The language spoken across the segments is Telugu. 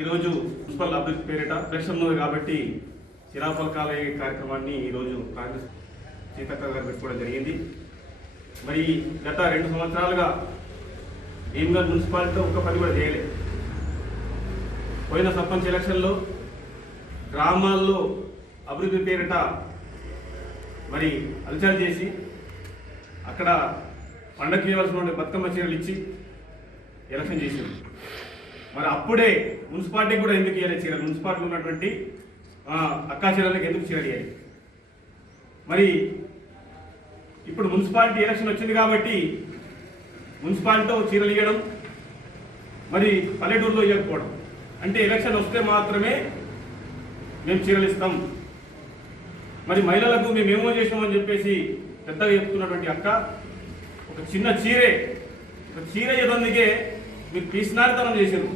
ఈరోజు మున్సిపల్ అభివృద్ధి పేరిట ఎలక్షన్ ఉన్నది కాబట్టి శిలాఫలకాల కార్యక్రమాన్ని ఈరోజు కాంగ్రెస్ సీతక్క గారు పెట్టుకోవడం జరిగింది. మరి గత 2 సంవత్సరాలుగా భీమ్గల్ మున్సిపాలిటీలో ఒక పని కూడా చేయలేదు. పోయిన సర్పంచ్ ఎలక్షన్లో గ్రామాల్లో అభివృద్ధి పేరిట మరి అలచల్ చేసి అక్కడ పండగకి ఇవ్వాల్సిన బతుకమ్మ చీరలు ఇచ్చి ఎలక్షన్ చేసింది. మరి అప్పుడే మున్సిపాలిటీకి కూడా ఎందుకు ఇవ్వాలి చీరలు? మున్సిపాలిటీలో ఉన్నటువంటి అక్కా చీరలకు ఎందుకు చీరలు ఇవ్వాలి? మరి ఇప్పుడు మున్సిపాలిటీ ఎలక్షన్ వచ్చింది కాబట్టి మున్సిపాలిటీలో చీరలు ఇవ్వడం, మరి పల్లెటూరులో ఇవ్వకపోవడం, అంటే ఎలక్షన్ వస్తే మాత్రమే మేము చీరలు ఇస్తాం, మరి మహిళలకు మేమేమో చేసామని చెప్పేసి పెద్దగా చెప్తున్నటువంటి అక్క ఒక చిన్న చీర ఇవ్వడానికే మీరు పీసినారితనం చేశారు.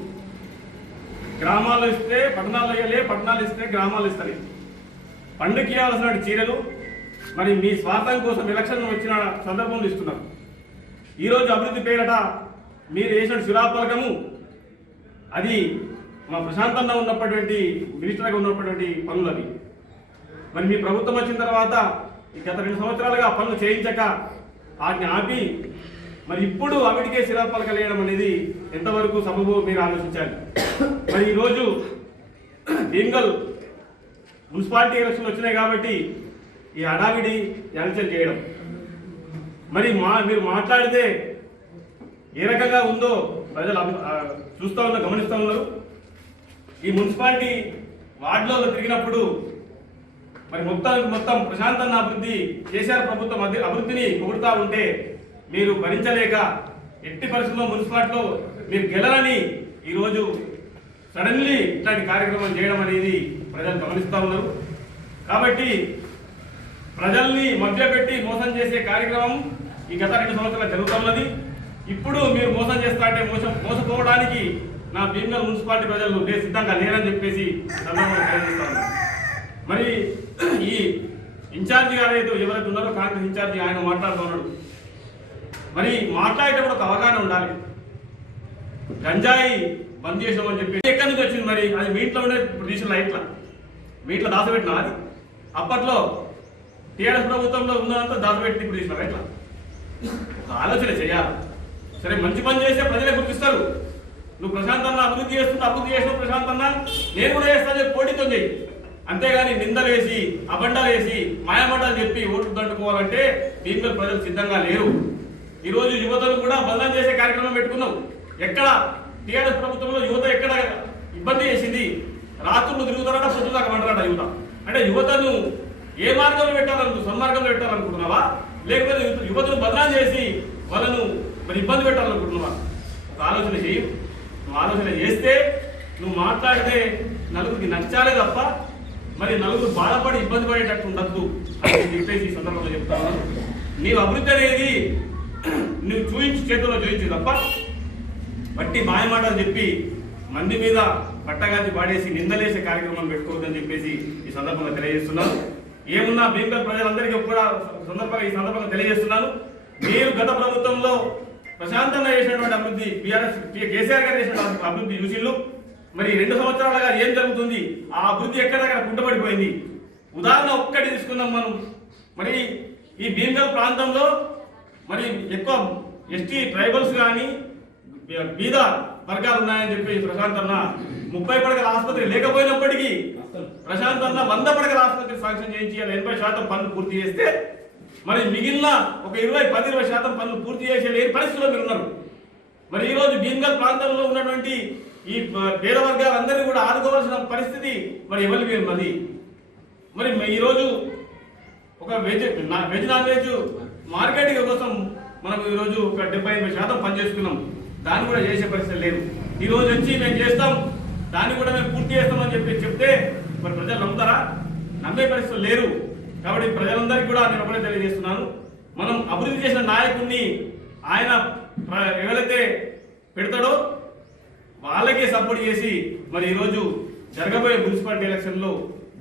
గ్రామాల్లో ఇస్తే పట్టణాల్లో ఇవ్వలే, పట్టణాలు ఇస్తే గ్రామాలు ఇస్తారు. పండుగకి ఇవ్వాల్సిన చీరలు మరి మీ స్వార్థం కోసం ఎలక్షన్ వచ్చిన సందర్భంలో ఇస్తున్నారు. ఈరోజు అభివృద్ధి పేరట మీరు వేసిన శిలాఫలకము అది మా ప్రశాంతంగా ఉన్నటువంటి మినిస్టర్గా ఉన్నటువంటి పనులు అవి. మరి మీ ప్రభుత్వం వచ్చిన తర్వాత గత 2 సంవత్సరాలుగా పనులు చేయించక వాటిని ఆపి మరి ఇప్పుడు అవిటికే శిలాఫలకాలు వేయడం అనేది ఎంతవరకు సబబు మీరు ఆలోచించాలి. మరి ఈరోజు భీమ్గల్ మున్సిపాలిటీ ఎలక్షన్ వచ్చినాయి కాబట్టి ఈ హడావిడి యాన్సల్ చేయడం, మరి మీరు మాట్లాడితే ఏ రకంగా ఉందో ప్రజలు చూస్తూ ఉన్నారు, గమనిస్తూ ఉన్నారు. ఈ మున్సిపాలిటీ వార్డులో తిరిగినప్పుడు మరి మొత్తం ప్రశాంతంగా అభివృద్ధి చేశారు. ప్రభుత్వం అభివృద్ధిని పొగుడుతూ ఉంటే మీరు భరించలేక ఎట్టి పరిస్థితుల్లో మున్సిపాలిటీలో మీరు గెలరని ఈరోజు సడన్లీ ఇట్లాంటి కార్యక్రమం చేయడం అనేది ప్రజలు గమనిస్తూ ఉన్నారు. కాబట్టి ప్రజల్ని మభ్యపెట్టి మోసం చేసే కార్యక్రమం ఈ గత 2 సంవత్సరాలు జరుగుతున్నది. ఇప్పుడు మీరు మోసం చేస్తా అంటే మోసపోవడానికి నా భీమ్గల్ మున్సిపాలిటీ ప్రజలు సిద్ధంగా లేరని చెప్పేసి సందర్భంగా తెలియజేస్తా ఉన్నారు. మరి ఈ ఇన్ఛార్జి గారు ఎవరైతే ఉన్నారో కాంగ్రెస్ ఇన్ఛార్జి ఆయన మాట్లాడుతున్నాడు. మరి మాట్లాడేటప్పుడు ఒక అవగాహన ఉండాలి. గంజాయి బంద్ చేసామని చెప్పి ఎక్కడి నుంచి వచ్చింది? మరి అది మీ ఇంట్లో ఉండే పొజిషన్లో ఇట్లా మీ ఇంట్లో దాచబెట్టినా? అది అప్పట్లో టీఆర్ఎస్ ప్రభుత్వంలో ఉన్నదంతా దాచబెట్టి ఇప్పుడు తీసినా? ఎట్లా ఒక ఆలోచన చేయాలి. సరే, మంచి పని చేస్తే ప్రజలే గుర్తిస్తారు. నువ్వు ప్రశాంతంగా అభివృద్ధి చేసినావు ప్రశాంతంగా నేను కూడా చేస్తాను పోటీతో చేయి. అంతేగాని నిందలేసి అబండాలేసి మాయమాటలు చెప్పి ఓట్లు దండుకోవాలంటే దీంట్లో ప్రజలు సిద్ధంగా లేరు. ఈరోజు యువతను కూడా బంధం చేసే కార్యక్రమం పెట్టుకున్నావు. ఎక్కడ టీఆర్ఎస్ ప్రభుత్వంలో యువత ఎక్కడ ఇబ్బంది చేసింది? రాత్రులు తిరుగుతారట, పొద్దుదాకా వంటరాట యువత. అంటే యువతను ఏ మార్గంలో పెట్టాలనుకుంటున్నావు? సన్మార్గంలో పెట్టాలనుకుంటున్నావా? లేకపోతే యువతను బదనాం చేసి వాళ్ళను మరి ఇబ్బంది పెట్టాలనుకుంటున్నావా? ఒక ఆలోచన చేయి. నువ్వు ఆలోచన చేస్తే నువ్వు మాట్లాడితే నలుగురికి నచ్చాలే తప్ప మరి నలుగురు బాధపడి ఇబ్బంది పడేటట్టు ఉండద్దు అని చెప్పేసి ఈ సందర్భంలో చెప్తా ఉన్నాను. నీవు అభివృద్ధి అనేది నువ్వు చూయించి చేతుల్లో చూయించి తప్ప బట్టి మాయమాటలు చెప్పి మంది మీద పట్టగాచి పాడేసి నిందలేసే కార్యక్రమం పెట్టుకోవద్దని చెప్పేసి ఈ సందర్భంగా తెలియజేస్తున్నాను. ఏమున్నా భీమ్గల్ ప్రజలందరికీ కూడా ఈ సందర్భంగా తెలియజేస్తున్నాను. మీరు గత ప్రభుత్వంలో ప్రశాంతంగా చేసినటువంటి అభివృద్ధి కేసీఆర్ గారు చేసిన అభివృద్ధి చూసిళ్ళు. మరి 2 సంవత్సరాలుగా ఏం జరుగుతుంది? ఆ అభివృద్ధి ఎక్కడెక్కడ కుంటపడిపోయింది. ఉదాహరణ ఒక్కటి తీసుకున్నాం మనం. మరి ఈ భీమ్గల్ ప్రాంతంలో మరి ఎక్కువ ఎస్టీ ట్రైబల్స్ కానీ బీద వర్గాలు ఉన్నాయని చెప్పి ప్రశాంతన్న 30 పడకల ఆసుపత్రి లేకపోయినప్పటికీ ప్రశాంతన్న 100 పడకల ఆసుపత్రి శాంక్షన్ చేయించి 80% పనులు పూర్తి చేస్తే మరి మిగిలిన ఒక 10-20% పనులు పూర్తి చేసే లేని పరిస్థితిలో మీరు ఉన్నారు. మరి ఈరోజు భీమ్గల్ ప్రాంతంలో ఉన్నటువంటి ఈ పేద వర్గాలందరినీ కూడా ఆదుకోవాల్సిన పరిస్థితి మరి ఎవరి మీరు మరి ఈరోజు ఒక వెజ్ నాన్ వెజ్ మార్కెటింగ్ కోసం మనం ఈరోజు ఒక 75% పనిచేసుకున్నాం. దాన్ని కూడా చేసే పరిస్థితి లేదు. ఈ రోజు నుంచి మేము చేస్తాం, దాన్ని కూడా మేము పూర్తి చేస్తామని చెప్తే మరి ప్రజలు నమ్ముతారా? నమ్మే పరిస్థితులు లేరు. కాబట్టి ప్రజలందరికీ కూడా నేను ఒకటే తెలియజేస్తున్నాను, మనం అభివృద్ధి చేసిన నాయకుడిని ఆయన ఎవరైతే పెడతాడో వాళ్ళకే సపోర్ట్ చేసి మరి ఈరోజు జరగబోయే మున్సిపాలిటీ ఎలక్షన్లో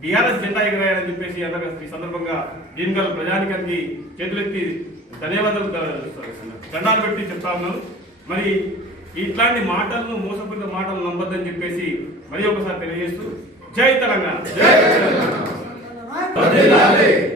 బీఆర్ఎస్ జెండా ఎగరాయని చెప్పేసి ఈ సందర్భంగా భీమ్గల్ ప్రజానికానికి చేతులెత్తి ధన్యవాదాలు దండాలు పెట్టి చెప్తా ఉన్నాను. మరి ఇట్లాంటి మాటలను మోసపూరిత మాటలు నమ్మొద్దని చెప్పేసి మరి ఒకసారి తెలియజేస్తూ జై తెలంగాణ.